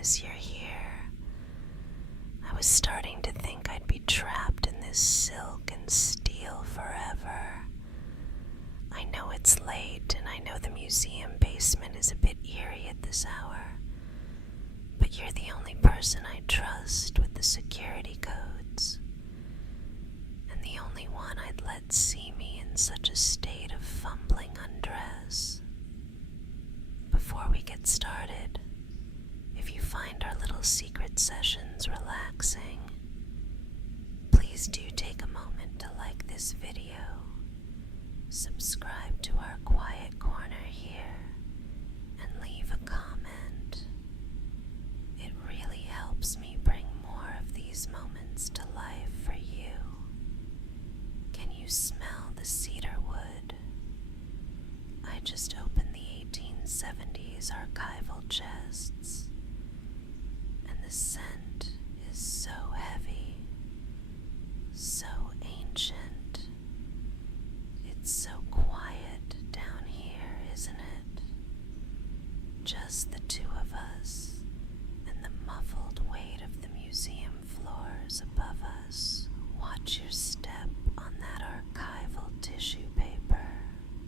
goodness you're here. I was starting to think I'd be trapped in this silk and steel forever. I know it's late, and I know the museum basement is a bit eerie at this hour, but you're the only person I trust with the security codes, and the only one I'd let see me in such a state of fumbling undress. Before we get started, if you find our little secret sessions relaxing, please do take a moment to like this video, subscribe to our quiet corner here, and leave a comment. It really helps me bring more of these moments to life for you. Can you smell the cedarwood? I just opened the 1870s archival chests, and the scent is so heavy, so ancient. It's so quiet down here, isn't it? Just the two of us and the muffled weight of the museum floors above us. Watch your step on that archival tissue paper.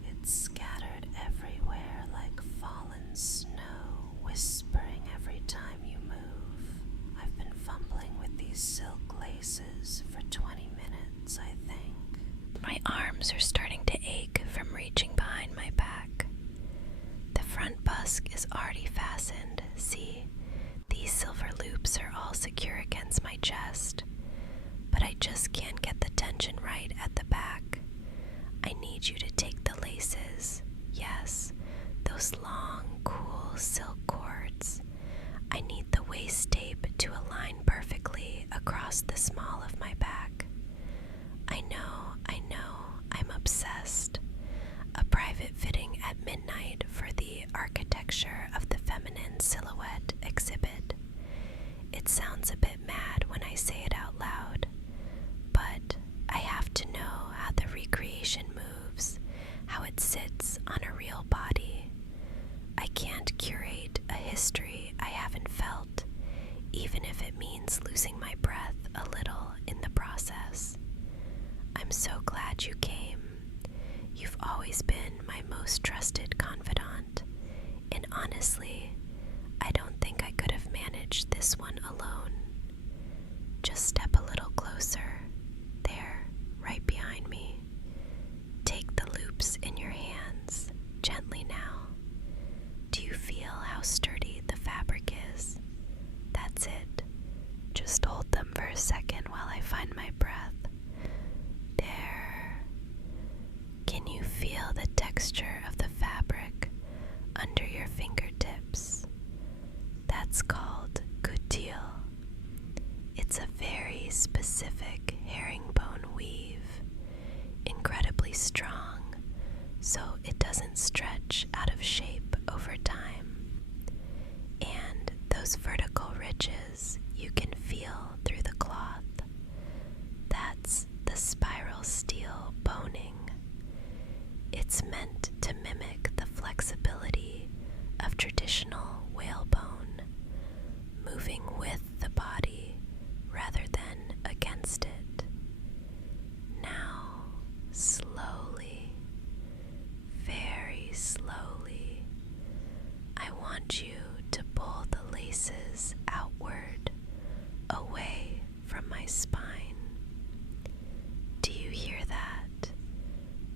It's scattered everywhere like fallen snow, whispering every time you move. I've been fumbling with these silk laces for 20 minutes, I think. My arms are starting to ache from reaching behind my back. The front busk is already fastened. See, these silver loops are all secure against my chest, but I just can't get the tension right at the back. I need you to take the laces. Yes, those long, cool silk cords. I need the waist tape to align perfectly across the small of my back. I know, I'm obsessed. A private fitting at midnight for the Architecture of the Feminine Silhouette exhibit. It sounds a bit mad when I say it out loud, but I have to know how the recreation moves, how it sits on a real body. I can't curate a history I haven't felt, even if it means losing my breath a little in the process. I'm so glad you came. You've always been my most trusted confidant, and honestly, I don't think I could have managed this one alone. Just step a little closer. There, right behind me. Take the loops in your hands, gently now. Do you feel how sturdy the fabric is? That's it. Just hold them for a second while I find my breath. There. Can you feel the texture of the fabric under your fingertips? That's called coutil. It's a very specific herringbone weave, incredibly strong, so it doesn't stretch out of shape over time. And those vertical ridges you can feel through the cloth. That's the spiral steel boning. It's meant to mimic the flexibility of traditional whalebone, moving with the body rather than against it. Now, slowly, very slowly, I want you to pull the laces outward, away from my spine. Do you hear that?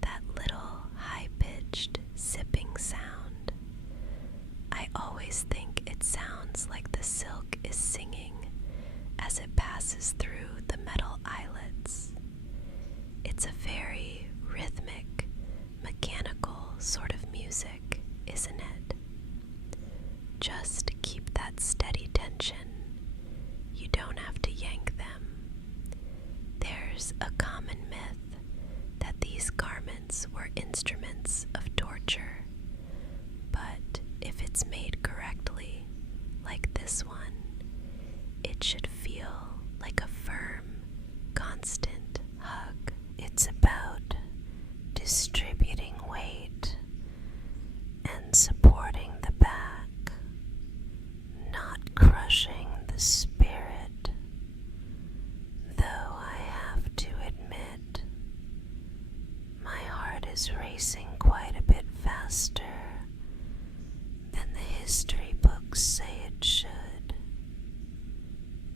That little high-pitched zipping sound. I always think it sounds like the silk is singing as it passes through the metal eyelets. It's a very rhythmic, mechanical sort of music, isn't it? Just keep that steady tension. You don't have to yank them. There's a common myth that these garments were instruments of torture, but if it's made correctly, like this one, it should feel like a firm, constant hug. It's about distributing weight and supporting the back, not crushing crushing the spirit, though I have to admit, my heart is racing quite a bit faster than the history books say it should.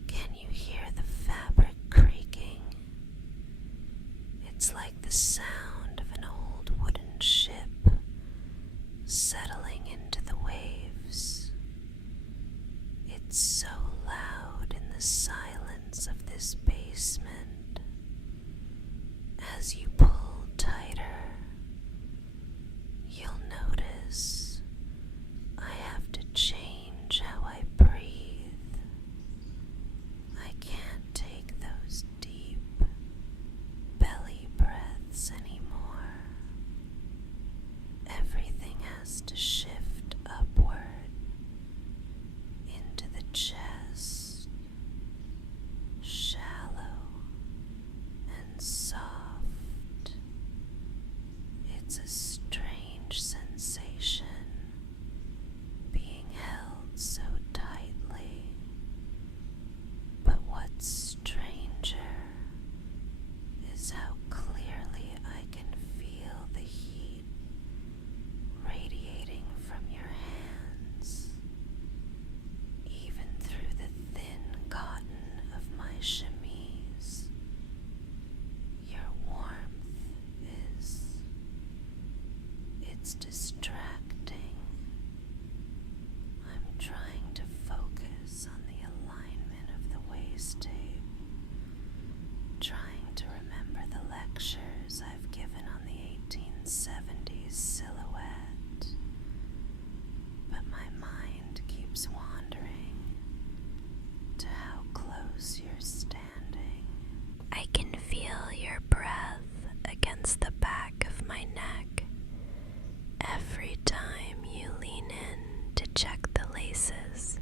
Can you hear the fabric creaking? It's like the sound of an old wooden ship settling into the waves. It's so loud in the silence of this basement. As you pull tighter, you'll notice I have to change how I breathe. I can't take those deep belly breaths anymore. Everything has to shift upward into the chest, shallow and soft. It's a strange sensation being held so tightly, but what's stranger is how clearly I can feel the heat radiating from your hands, even through the thin cotton of my chemise. Your warmth it's distracting. I'm trying to focus on the alignment of the waist tape, trying to remember the lectures I've given on the 1870s silhouette, but my mind keeps wandering to how close you're standing. I can feel your breath against the back of my neck every time you lean in to check the laces.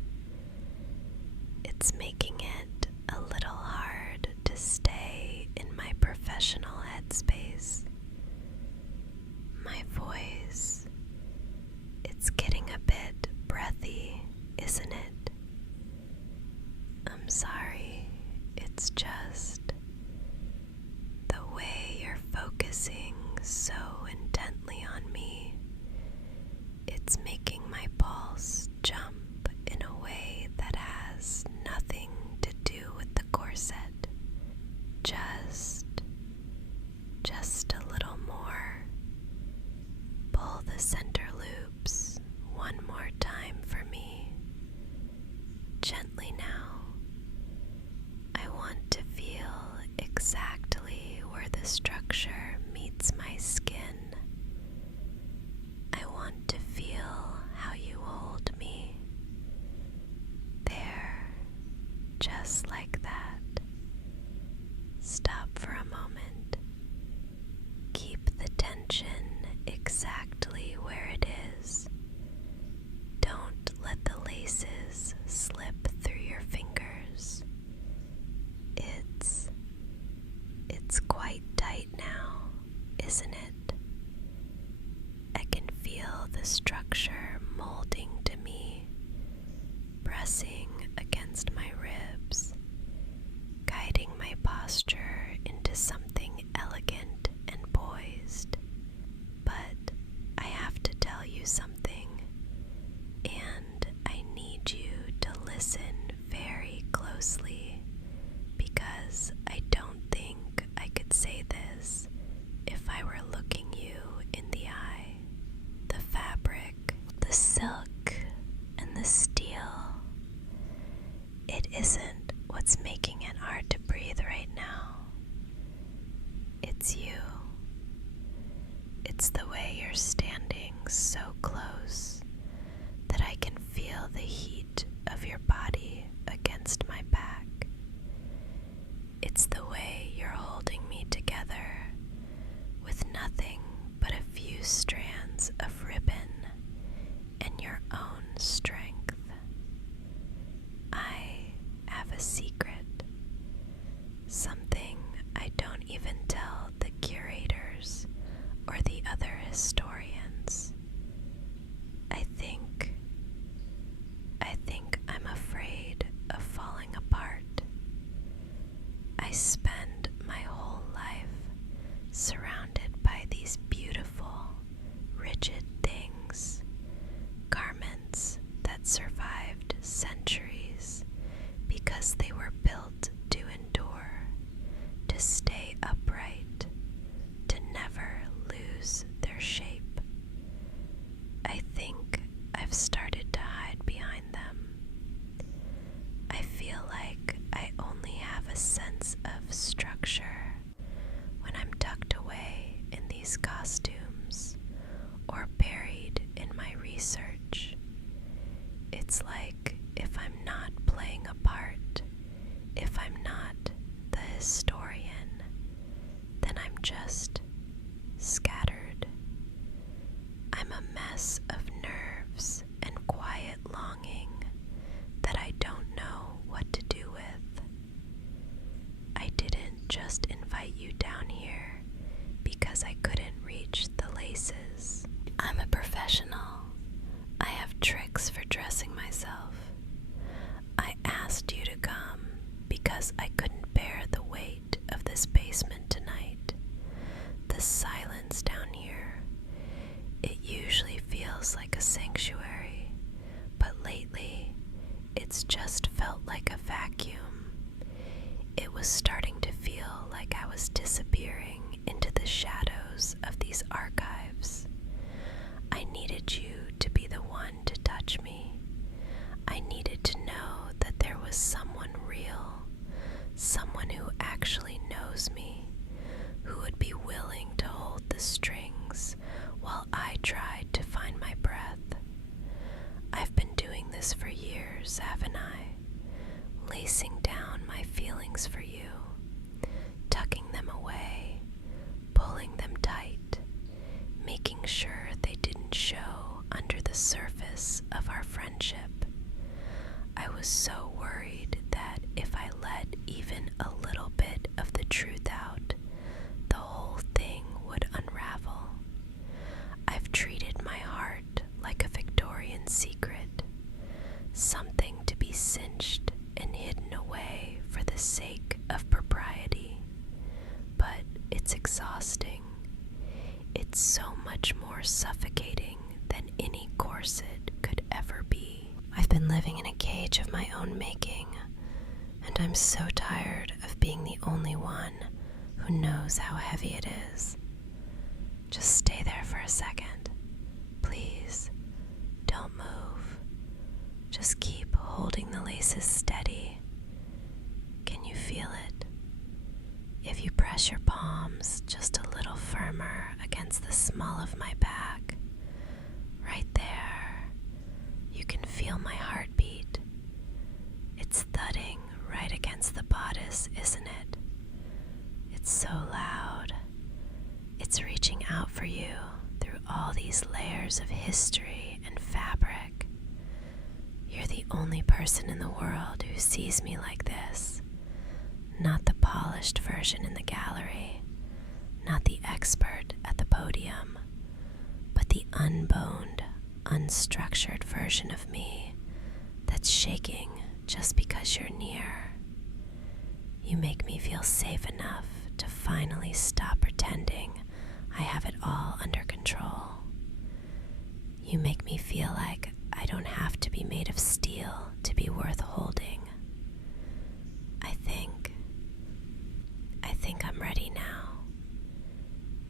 It's making it a little hard to stay in my professional headspace. My voice, it's getting a bit breathy, isn't it? I'm sorry, it's just the way you're focusing so intently on me. It's making my pulse jump in a way that has nothing to do with the corset. Just a little more. Pull the center loops one more time for me. Gently now. I want to feel exactly where the structure meets my skin. I want to feel how you hold me. There, just like that. Stop for a moment. Keep the tension exactly where it is. Don't let the laces slip through your fingers. It's quite tight now, isn't it? I can feel the structure molding to me, pressing against my ribs, guiding my posture into something elegant and poised. But I have to tell you something, and I need you to listen very closely, because I don't think I could say this if I were looking you in the eye. The fabric, the silk, and the steel, it isn't what's making it hard to breathe right now. It's you. It's the way you're standing so close that I can feel the heat of your body against my back. It's the way you're holding me together with nothing but a few strands of ribbon and your own strength. I have a secret, something I don't even tell the curators or the other historians. I think centuries because they were built to endure, to stay upright, to never lose their shape. I think I've started to hide behind them. I feel like I only have a sense of structure when I'm tucked away in these costumes or buried in my research. It's like if I'm not playing a part, if I'm not the historian, then I'm just scattered. I'm a mess of nerves and quiet longing that I don't know what to do with. I didn't just invite you down here because I couldn't reach the laces. I'm a professional. I have tricks for dressing myself. I asked you to come because I couldn't bear the weight of this basement tonight. The silence down here. It usually feels like a sanctuary, but lately it's just felt like a vacuum. It was starting to feel like I was disappearing into the shadows of these archives. I needed you to be the one to touch me. I needed to know that there was someone real, someone who actually knows me, who would be willing to hold the strings while I tried to find my breath. I've been doing this for years, haven't I? Lacing down my feelings for you, tucking them away, pulling them tight, making sure they didn't show under the surface of our friendship. I was so worried that if I let even a little bit of the truth out, the whole thing would unravel. I've treated my heart like a Victorian secret, something to be cinched and hidden away for the sake of propriety. But it's exhausting. It's so much more suffocating than any corset could ever be. I've been living in a cage of my own making, and I'm so tired of being the only one who knows how heavy it is. Just stay there for a second. Please, don't move. Just keep holding the laces steady. Can you feel it? If you press your palms just a little firmer against the small of my back, right there, you can feel my heartbeat. It's thudding right against the bodice, isn't it? It's so loud. It's reaching out for you through all these layers of history and fabric. You're the only person in the world who sees me like this. Not the polished version in the gallery, not the expert at the podium, but the unboned, unstructured version of me that's shaking just because you're near. You make me feel safe enough to finally stop pretending I have it all under control. You make me feel like I don't have to be made of steel to be worth holding. I think I'm ready now.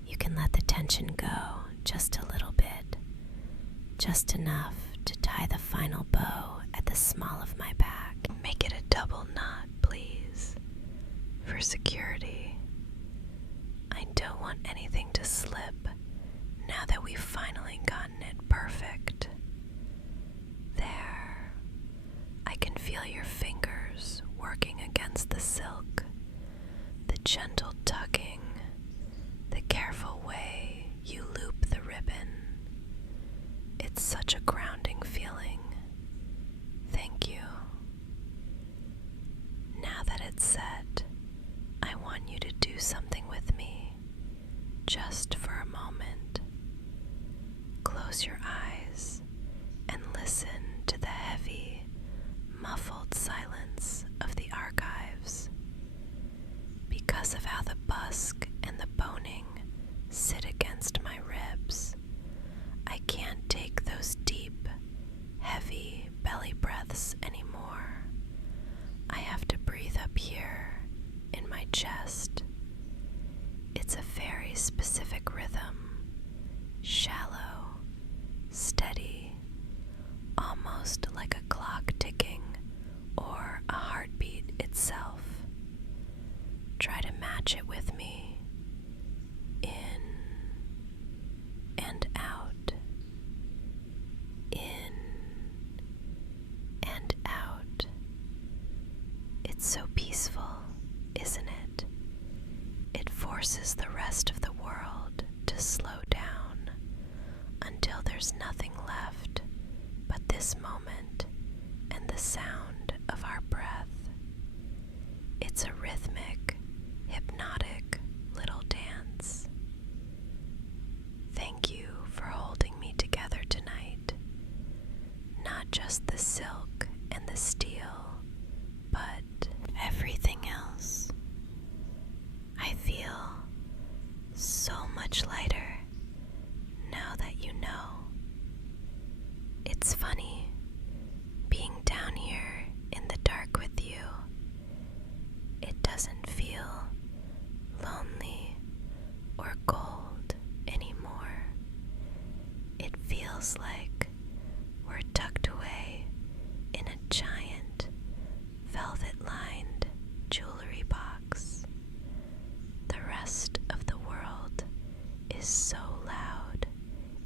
You can let the tension go just a little bit, just enough to tie the final bow at the small of my back. Make it a double knot, please, for security. I don't want anything to slip now that we've finally gotten it perfect. There, I can feel your fingers working against the silk, the gentle tugging, the careful way you loop the ribbon. It's such a grounding feeling. Thank you. Now that it's set, I want you to do something with me, just for a moment. Close your eyes and listen to the heavy, muffled silence of the archives. Because of how the busk and the boning sit against my ribs, I can't take those deep, heavy belly breaths anymore. chest. It's a very specific rhythm, shallow, steady, almost like a clock ticking or a heartbeat itself. Try to match it with me. In and out. In and out. It's so peaceful, isn't it? It forces the rest of the world to slow down until there's nothing left but this moment and the sound of our breath. It's a rhythmic, hypnotic little dance. Thank you for holding me together tonight. Not just the silk and the steel, but everything else. I feel so much lighter now that you know. It's funny being down here in the dark with you. It doesn't feel lonely or cold anymore. It feels like we're tucked away in a giant velvet-lined jewelry box. The rest of the world is so loud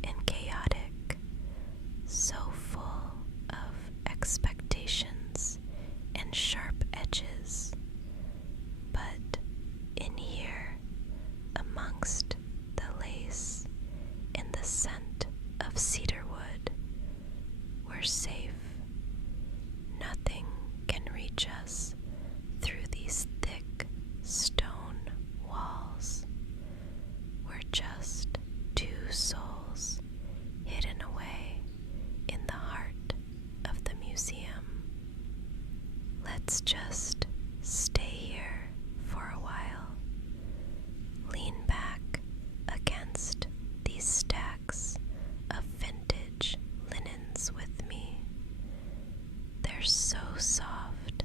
and chaotic, so full of expectations and sharp edges. But in here, amongst the lace and the scent of cedarwood, we're safe. Nothing can reach us through these thick stone walls. We're just two souls hidden away in the heart of the museum. Let's just stay here for a while. Lean back against these stacks of vintage linens with me. They're so soft,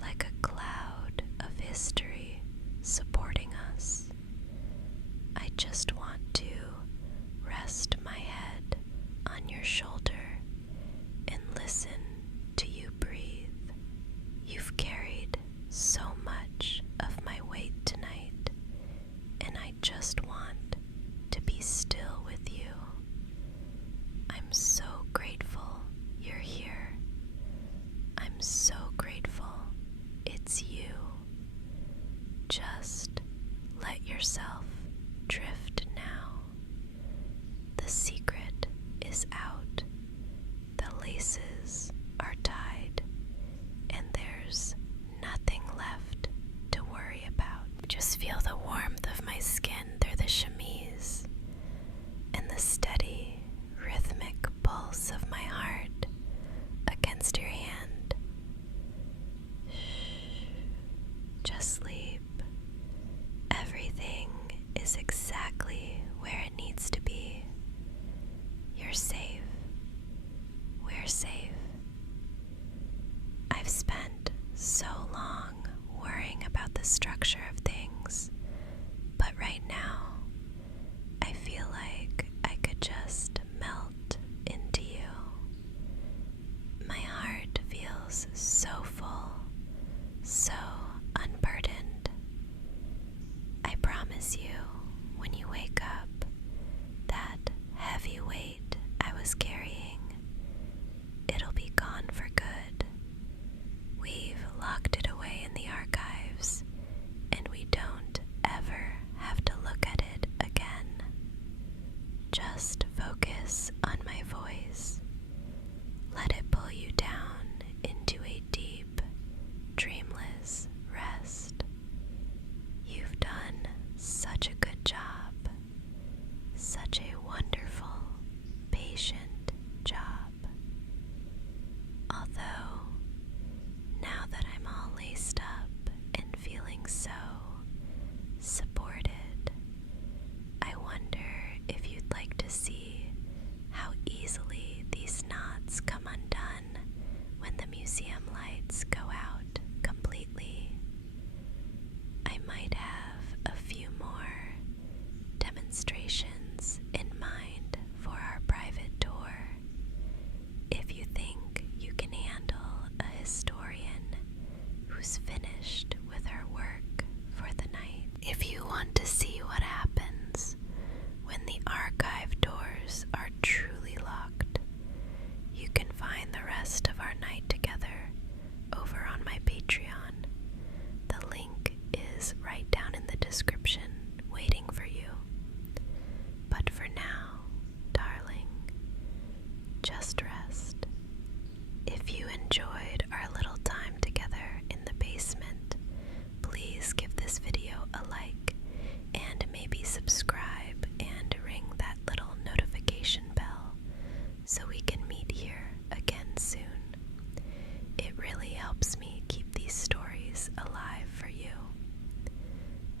like a cloud of history supporting us. I just want to rest my head on your shoulder and listen to you breathe. You've carried so much of my weight tonight, and I just want to be still with you. I'm so grateful you're here. I'm so grateful it's you. Just let yourself drift now. The secret is out. The laces are tied, and there's nothing left to worry about. Just feel the warmth of my skin through the chemise and the steady, rhythmic pulse of my heart against your hand. Just sleep. Everything is exactly where it needs to be. You're safe. We're safe. I've spent so long worrying about the structure of things, but right now, I feel like I could just melt into you. My heart feels so full, so unburdened. I promise you, when you wake up, that heavy weight I was carrying, it'll be gone for good. We've locked it away in the archives, and we don't ever have to look at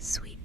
Sweet